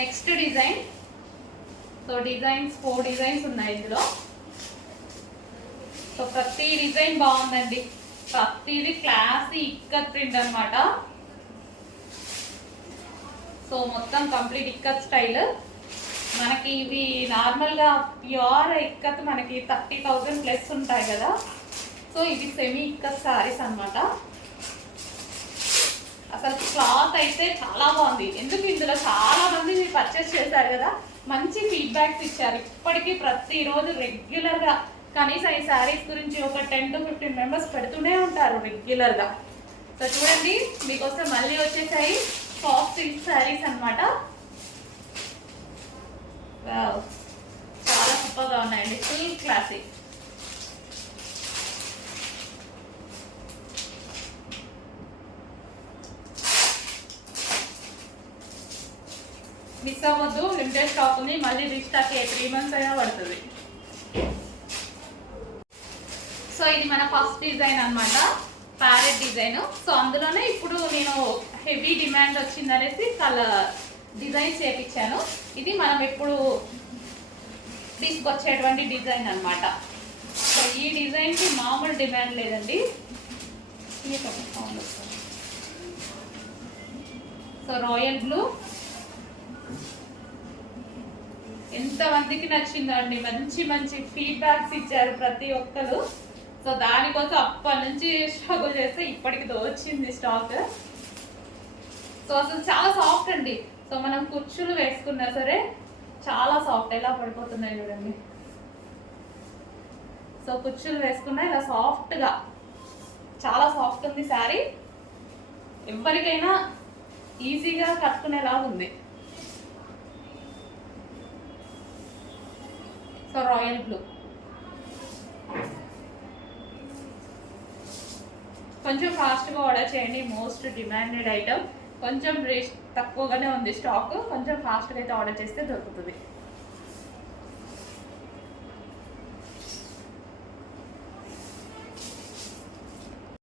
Next design. So designs 4 designs ఉన్నాయి ఇందులో. So ప్రతి డిజైన్ బాగుందండి, ప్రతిది క్లాసీ ఇక్కత్ ప్రింట్ అనమాట. సో మొత్తం కంప్లీట్ ఇక్కత్ స్టైల్. మనకి ఇవి నార్మల్గా ప్యూర్ ఇక్కత్ మనకి 30,000 ప్లస్ ఉంటాయి కదా. సో ఇవి సెమీ ఇక్కత్ సారీస్ అనమాట. అసలు క్లాత్ అయితే చాలా బాగుంది. ఎందుకు ఇందులో చాలా మంది పర్చేస్ చేశారు కదా, మంచి ఫీడ్బ్యాక్స్ ఇచ్చారు. ఇప్పటికీ ప్రతిరోజు రెగ్యులర్గా కనీసం ఈ శారీస్ గురించి ఒక 10 to 15 మెంబర్స్ పెడుతూనే ఉంటారు రెగ్యులర్గా. సో చూడండి, మీకోసం మళ్ళీ వచ్చేసాయి సాఫ్ట్ సిల్క్ శారీస్ అనమాట. చాలా సూపర్గా ఉన్నాయండి, ఫుల్ క్లాసిక్. మిస్ అవ్వద్దు, లిమిటెడ్ స్టాక్ ఉంది. మళ్ళీ రీస్టాక్ 3 months అయినా పడుతుంది. సో ఇది మన ఫస్ట్ డిజైన్ అనమాట, ప్యారెట్ డిజైన్. సో అందులోనే ఇప్పుడు నేను హెవీ డిమాండ్ వచ్చిందనేసి కలర్ డిజైన్ చేపించాను. ఇది మనం ఎప్పుడు తీసుకొచ్చేటువంటి డిజైన్ అనమాట. సో ఈ డిజైన్కి మామూలు డిమాండ్ లేదండి. సో రాయల్ బ్లూ ఎంతమందికి నచ్చిందండి, మంచి మంచి ఫీడ్బ్యాక్స్ ఇచ్చారు ప్రతి ఒక్కరు. సో దానికోసం అప్పటి నుంచి స్ట్రగుల్ చేస్తే ఇప్పటికి వచ్చింది స్టాక్. సో అసలు చాలా సాఫ్ట్ అండి. సో మనం కుర్చీలు వేసుకున్నా సరే చాలా సాఫ్ట్, ఎలా పడిపోతున్నాయి చూడండి. సో కుర్చీలు వేసుకున్నా ఇలా సాఫ్ట్గా, చాలా సాఫ్ట్ ఉంది శారీ. ఎవరికైనా ఈజీగా కట్టుకునేలా ఉంది. సో రాయల్ బ్లూ కొంచెం ఫాస్ట్గా ఆర్డర్ చేయండి, మోస్ట్ డిమాండెడ్ ఐటమ్. కొంచెం రేట్ తక్కువగానే ఉంది స్టాక్, కొంచెం ఫాస్ట్గా అయితే ఆర్డర్ చేస్తే దొరుకుతుంది.